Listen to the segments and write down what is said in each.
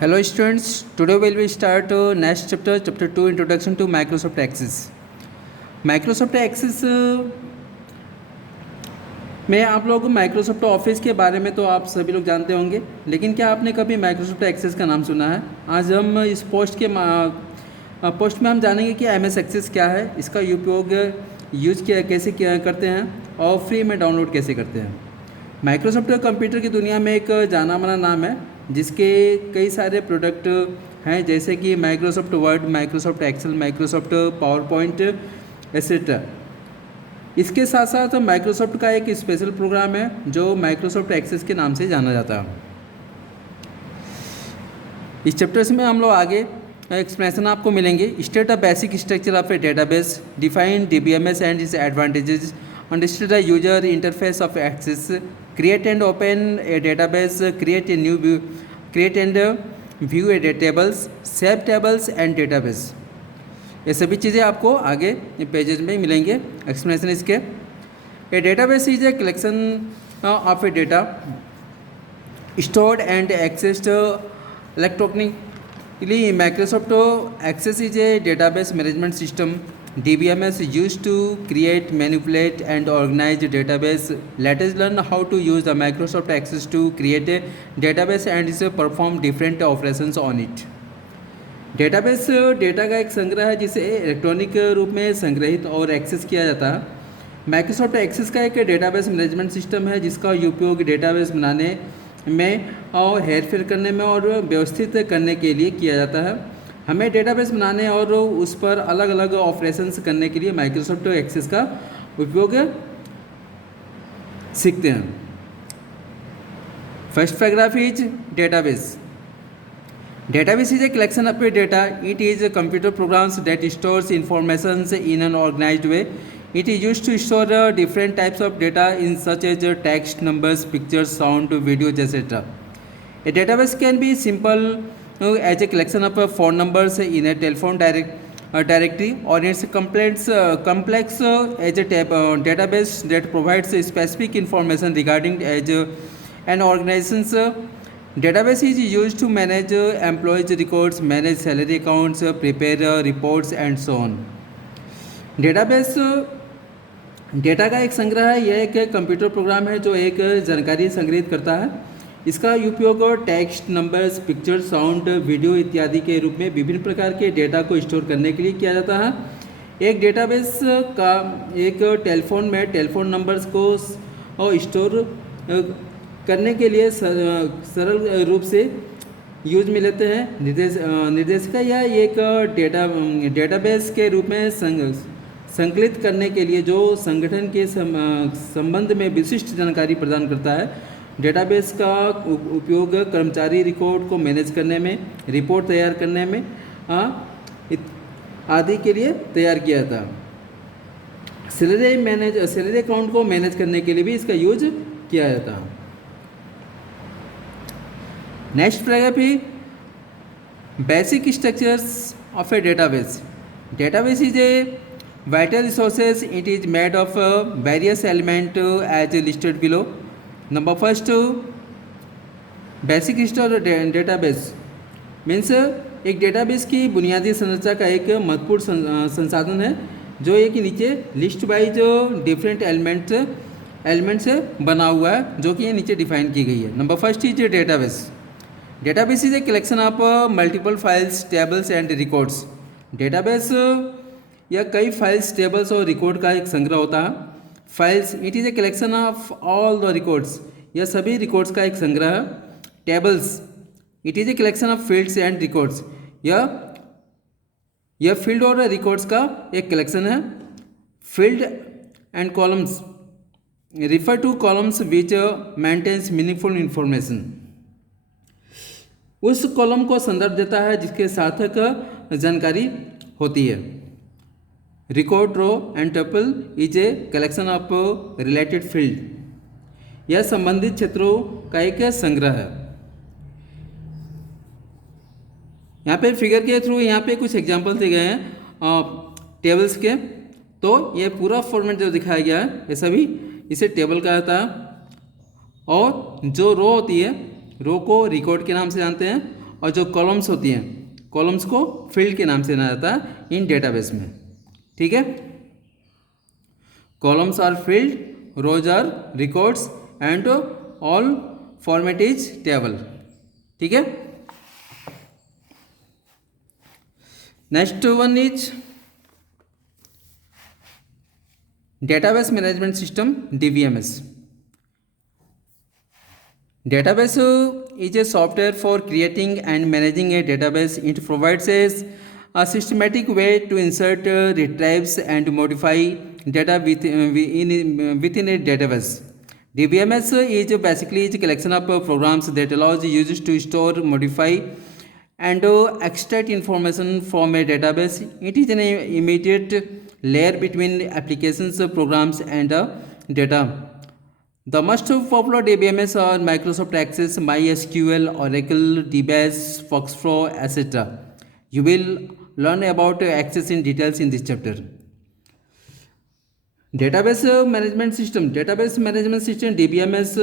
Hello students, today we will start next chapter 2 introduction to Microsoft Access. Microsoft Access में आप लोग Microsoft office के बारे में तो आप सभी लोग जानते होंगे, लेकिन क्या आपने कभी माइक्रोसॉफ्ट एक्सेस का नाम सुना है? आज हम इस पोस्ट में हम जानेंगे कि MS एक्सेस क्या है, इसका उपयोग यूज किया कैसे किया करते हैं और फ्री में डाउनलोड कैसे करते हैं। माइक्रोसॉफ्ट कंप्यूटर की दुनिया में एक जाना माना नाम है जिसके कई सारे प्रोडक्ट हैं, जैसे कि Microsoft Word, Microsoft Excel, Microsoft PowerPoint etcetera. इसके साथ साथ माइक्रोसॉफ्ट का एक स्पेशल प्रोग्राम है जो माइक्रोसॉफ्ट एक्सेस के नाम से जाना जाता है। इस चैप्टर्स में हम लोग आगे एक्सप्लेनेशन आपको मिलेंगे। State the basic structure of a database, define DBMS and its advantages, understand the user interface of Access, create and open a database, create and view a tables, save tables and database। ये सभी चीज़ें आपको आगे pages में मिलेंगे explanation इसके। A database is a collection of a data stored and accessed electronically। Microsoft Access is a database management system, DBMS, used to create, manipulate and organize database। Let us learn how to use the Microsoft Access to create a database and perform different operations on it। Database data का एक संग्रह है जिसे electronic रूप में संग्रहित और access किया जाता है। माइक्रोसॉफ्ट एक्सेस का एक डेटाबेस मैनेजमेंट सिस्टम है जिसका उपयोग डेटाबेस बनाने में और हेरफेर करने में और व्यवस्थित करने के लिए किया जाता है। हमें डेटाबेस बनाने और उस पर अलग अलग ऑपरेशंस करने के लिए माइक्रोसॉफ्ट एक्सेस का उपयोग सीखते हैं। First paragraph is database. Database is a collection of data. It is a computer programs that stores information in an organized way. It is used to store different types of data in such as text, numbers, pictures, sound, videos, etc. A database can be simple as a collection of phone numbers in a telephone directory, or it's complex as a database that provides specific information regarding an organization's database is used to manage employees records, manage salary accounts, prepare reports and so on। Database data का एक संग्रह है। यह एक computer program है जो एक जानकारी संग्रहित करता है। इसका उपयोग text, numbers, picture, sound, video इत्यादि के रूप में विभिन्न प्रकार के डेटा को स्टोर करने के लिए किया जाता है। एक डेटाबेस का एक टेलीफोन में टेलीफोन नंबर्स को स्टोर करने के लिए सरल रूप से यूज में लेते हैं निर्देशिका या एक डेटाबेस के रूप में संकलित करने के लिए जो संगठन के संबंध में विशिष्ट जानकारी प्रदान करता है। डेटाबेस का उपयोग कर्मचारी रिकॉर्ड को मैनेज करने में, रिपोर्ट तैयार करने में आदि के लिए तैयार किया था। सैलरी अकाउंट को मैनेज करने के लिए भी इसका यूज किया जाता है। नेक्स्ट पैराग्राफ है basic structures of a database. Database is a vital resources. It is made of various element as listed below. Number first, basic structure database means एक डेटाबेस की बुनियादी संरचना का एक महत्वपूर्ण संसाधन है जो एक नीचे लिस्ट वाइज डिफरेंट एलिमेंट से बना हुआ है जो कि ये नीचे डिफाइन की गई है। Number first is database. Database is a collection of multiple files, tables and records. Database या कई फाइल्स, टेबल्स और रिकॉर्ड का एक संग्रह होता है। Files, it is a collection of all the records, यह सभी रिकॉर्ड्स का एक संग्रह है। Tables, it is a collection of fields and records, यह फील्ड और रिकॉर्ड्स का एक कलेक्शन है। Field and columns refer to columns which maintains meaningful information. उस कॉलम को संदर्भ देता है जिसके सार्थक जानकारी होती है। Record, row and tuple is a collection of related field, यह संबंधित क्षेत्रों का एक संग्रह है। यहाँ पे फिगर के थ्रू यहाँ पे कुछ एग्जाम्पल दिए गए हैं टेबल्स के। तो ये पूरा फॉर्मेट जो दिखाया गया है ये सभी इसे टेबल कहा जाता है। और जो रो होती है, रो को रिकॉर्ड के नाम से जानते हैं और जो कॉलम्स होती हैं, कॉलम्स को फील्ड के नाम से जाना जाता है इन डेटाबेस में। ठीक है, columns are field, rows are records and all format is table. ठीक है, next one is database management system, DBMS। Database is a software for creating and managing a database. It provides a systematic way to insert, retrieve, and modify data within a database. DBMS is basically a collection of programs that allows users to store, modify, and extract information from a database. It is an immediate layer between applications, programs, and data. The most popular DBMS are Microsoft Access, MySQL, Oracle, DBAS, Foxflow, etc. You will learn about Access in details in this chapter. Database Management System, Database Management System DBMS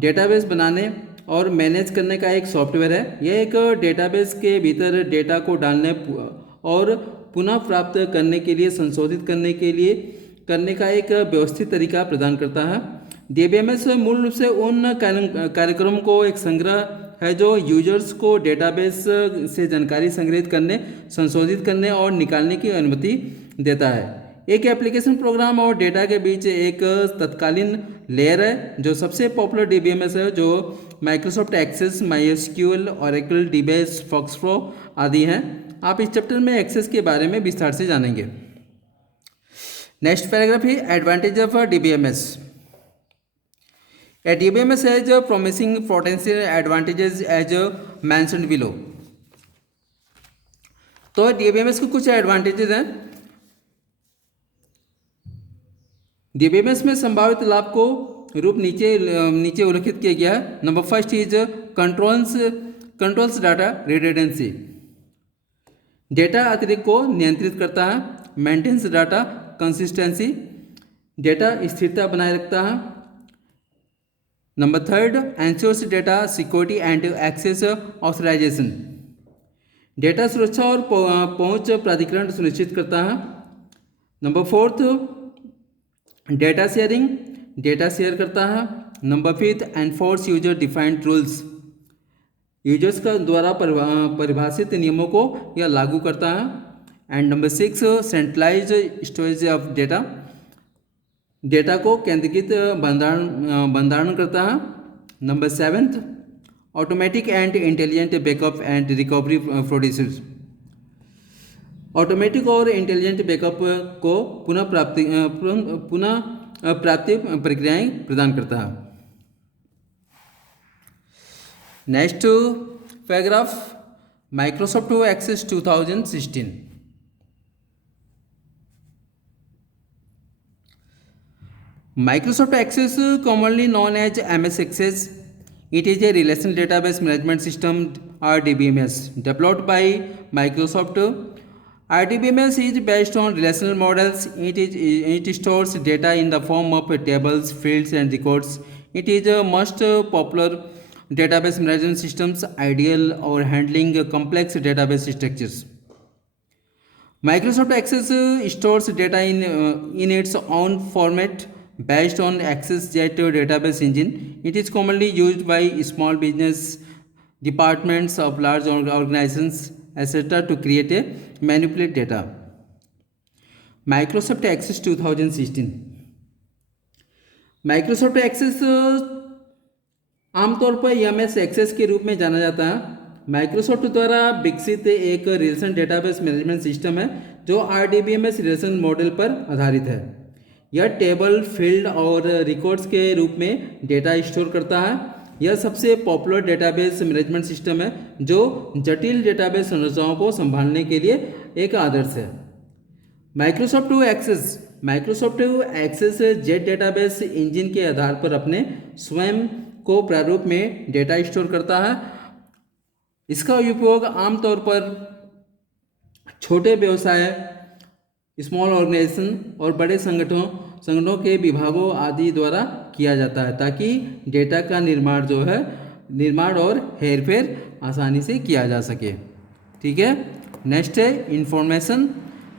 database बनाने और manage करने का एक software है। यह एक database के भीतर डेटा को डालने और पुनः प्राप्त करने के लिए, संशोधित करने का एक व्यवस्थित तरीका प्रदान करता है। DBMS मूल रूप से उन कार्यक्रमों को एक संग्रह है जो यूजर्स को डेटाबेस से जानकारी संग्रहित करने, संशोधित करने और निकालने की अनुमति देता है। एक एप्लीकेशन प्रोग्राम और डेटा के बीच एक तत्कालीन लेयर है। जो सबसे पॉपुलर DBMS है जो Microsoft Access, MySQL, Oracle, DBAS, Foxflow आदि हैं। आप इस चैप्टर में एक्सेस के बारे में विस्तार से जानेंगे। नेक्स्ट पैराग्राफ है advantage of DBMS। A DBMS has a promising potential advantages as mentioned below। तो DBMS के कुछ एडवांटेजेस हैं। DBMS में संभावित लाभ को रूप नीचे उल्लेखित किया गया है। Number first is controls data redundancy, data अतिरिक्त को नियंत्रित करता है। मेंटेन्स डाटा कंसिस्टेंसी, डेटा स्थिरता बनाए रखता है। Number third ensures data security and access authorization, data सुरक्षा और पहुंच प्राधिकरण सुनिश्चित करता है। Number fourth data sharing, data share करता है। Number fifth enforce user defined rules, users का द्वारा परिभाषित नियमों को यह लागू करता है। And number six centralize storage of data, data को केंद्रीकृत भंडारण करता है। Number seventh automatic and intelligent backup and recovery producers, automatic और इंटेलिजेंट बैकअप को पुनः प्राप्ति प्रक्रियाएं प्रदान करता है। Next paragraph Microsoft Access 2016। Microsoft Access, commonly known as MS Access, it is a relational database management system or DBMS developed by Microsoft. RDBMS is based on relational models. It stores data in the form of tables, fields, and records. It is a most popular database management systems, ideal for handling complex database structures. Microsoft Access stores data in its own format based on AccessJet database engine. It is commonly used by small business, departments of large organizations, etc. to create a manipulate data. Microsoft Access 2016। Microsoft Access आमतौर पर MS Access के रूप में जाना जाता है। Microsoft द्वारा विकसित एक रिलेशन डेटाबेस मैनेजमेंट सिस्टम है जो RDBMS रिलेशन मॉडल पर आधारित है। यह टेबल, फील्ड और रिकॉर्ड्स के रूप में डेटा स्टोर करता है। यह सबसे पॉपुलर डेटाबेस मैनेजमेंट सिस्टम है जो जटिल डेटाबेस संरचनाओं को संभालने के लिए एक आदर्श है। Microsoft Access Jet database engine के आधार पर अपने स्वयं को प्रारूप में डेटा स्टोर करता है। इसका उपयोग आमतौर पर छोटे व्यवसाय, स्मॉल ऑर्गेनाइजेशन और बड़े संगठनों के विभागों आदि द्वारा किया जाता है ताकि डेटा का निर्माण जो है निर्माण और हेरफेर आसानी से किया जा सके। ठीक है, नेक्स्ट है information.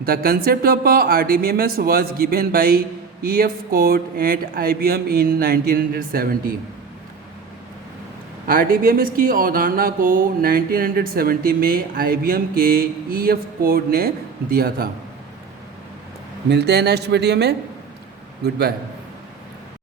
The concept of RDBMS was given by EF Codd at IBM in 1970। RDBMS की अवधारणा को 1970 में IBM के EF कोड ने दिया था। मिलते हैं नेक्स्ट वीडियो में। Good bye.